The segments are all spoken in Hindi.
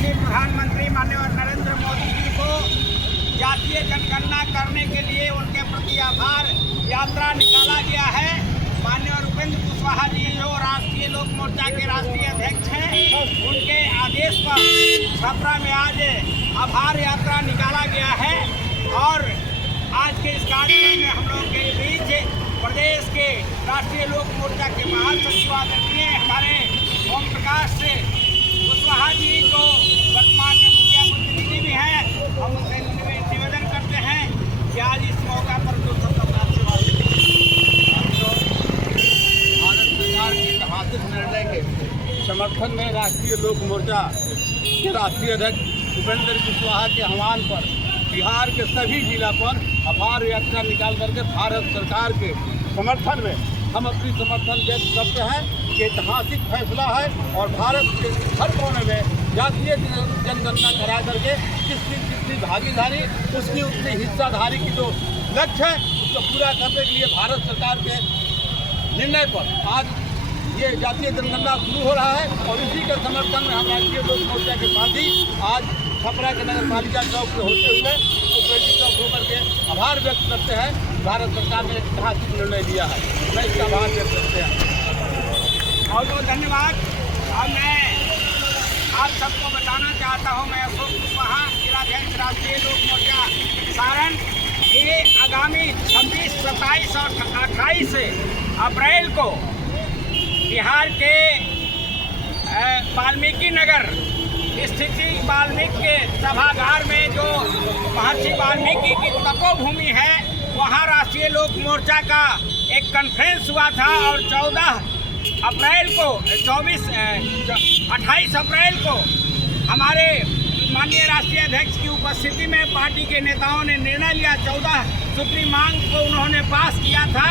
यशस्वी प्रधानमंत्री माननीय नरेंद्र मोदी जी को जातीय जनगणना करने के लिए उनके प्रति आभार यात्रा निकाला गया है। माननीय उपेंद्र कुशवाहा जी जो राष्ट्रीय लोक मोर्चा के राष्ट्रीय अध्यक्ष हैं, उनके आदेश पर छपरा में आज आभार यात्रा निकाला गया है और आज के इस कार्यक्रम में हम लोग के बीच प्रदेश के राष्ट्रीय लोक मोर्चा के महासचिव आदरणीय हमारे ओम प्रकाश से कुशवाहा जी जो वर्तमान में मुखिया मंत्री भी हैं, हम उनसे निवेदन करते हैं कि आज इस मौका पर जो भारत सरकार के ऐतिहासिक निर्णय के समर्थन में राष्ट्रीय लोक मोर्चा के राष्ट्रीय अध्यक्ष उपेंद्र कुशवाहा के आह्वान पर बिहार के सभी जिला पर आभार यात्रा निकाल करके भारत सरकार के समर्थन में हम अपनी समर्थन व्यक्त करते हैं कि ऐतिहासिक फैसला है और भारत के हर कोने में जातीय जनगणना करा करके जितनी भागीदारी उसकी उतनी हिस्साधारी की जो लक्ष्य है उसको पूरा करने के लिए भारत सरकार के निर्णय पर आज ये जातीय जनगणना शुरू हो रहा है और इसी के समर्थन में हम राष्ट्रीय लोक मोर्चा के साथी आज छपरा के नगर पालिका चौक से होते हुए उपरेजी चौक होकर के आभार व्यक्त करते हैं। भारत सरकार ने एक ऐतिहासिक निर्णय लिया है, मैं इसका आभार व्यक्त करते हैं। बहुत बहुत धन्यवाद। और मैं आप सबको बताना चाहता हूँ, मैं अशोक कुशवाहा जिलाध्यक्ष राष्ट्रीय लोक मोर्चा सारण, ये आगामी 26, 27 और 28 अप्रैल को बिहार के वाल्मीकि नगर स्थित वाल्मीकि सभागार में जो महर्षि वाल्मीकि की तपोभूमि है, वहाँ राष्ट्रीय लोक मोर्चा का एक कॉन्फ्रेंस हुआ था और 28 अप्रैल को हमारे माननीय राष्ट्रीय अध्यक्ष की उपस्थिति में पार्टी के नेताओं ने निर्णय लिया। 14 सूत्री मांग को उन्होंने पास किया था,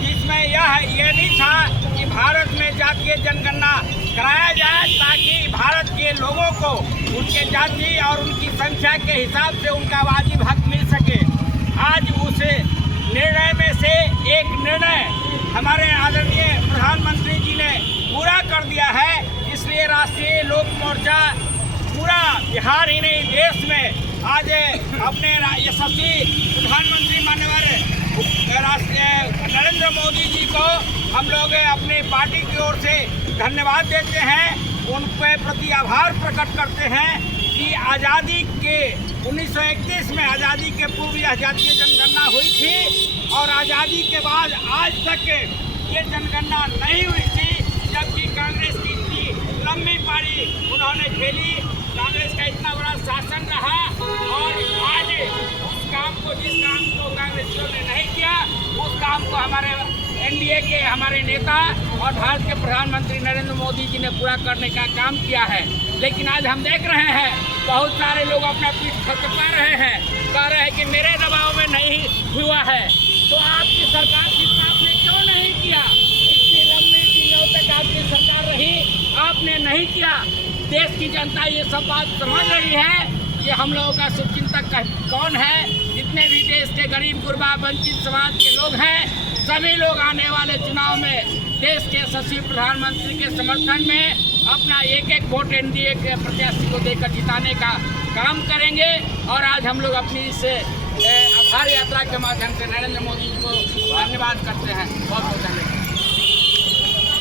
जिसमें यह भी था कि भारत में जातीय जनगणना कराया जाए ताकि भारत के लोगों को उनके जाति और उनकी संख्या के हिसाब से उनका वाजिब हक मिल सके। आज उस निर्णय में से एक निर्णय हमारे आदरणीय प्रधानमंत्री जी ने पूरा कर दिया है, इसलिए राष्ट्रीय लोक मोर्चा पूरा बिहार ही नहीं देश में आज अपने यशस्वी प्रधानमंत्री माननीय नरेंद्र मोदी जी को हम लोग अपनी पार्टी की ओर से धन्यवाद देते हैं, उनके प्रति आभार प्रकट करते हैं कि आज़ादी के 1931 में आज़ादी के पूर्व यह जातीय जनगणना हुई थी और आज़ादी के बाद आज तक ये जनगणना नहीं हुई थी, जबकि कांग्रेस की इतनी लंबी पारी उन्होंने खेली, कांग्रेस का इतना बड़ा शासन रहा और आज उस काम को जिस काम को कांग्रेसियों ने नहीं किया उस काम को हमारे एनडीए के हमारे नेता और भारत के प्रधानमंत्री नरेंद्र मोदी जी ने पूरा करने का काम किया है। लेकिन आज हम देख रहे हैं बहुत सारे लोग अपना पीठ थपथपा रहे हैं, कह रहे हैं कि मेरे दबाव में नहीं हुआ है, तो आपकी सरकार की आपने क्यों नहीं किया? इतनी लंबी दिनों तक आपकी सरकार रही, आपने नहीं किया। देश की जनता ये सब बात समझ रही है कि हम लोगों का शुभचिंतक कौन है। जितने भी देश के गरीब गुरबा वंचित समाज के लोग हैं, सभी लोग आने वाले चुनाव में देश के यशस्वी प्रधानमंत्री के समर्थन में अपना एक एक वोट एनडीए के प्रत्याशी को देकर जिताने का काम करेंगे। और आज हम लोग अपनी इस आभार यात्रा के माध्यम से नरेंद्र मोदी जी को धन्यवाद करते हैं। बहुत बहुत धन्यवाद।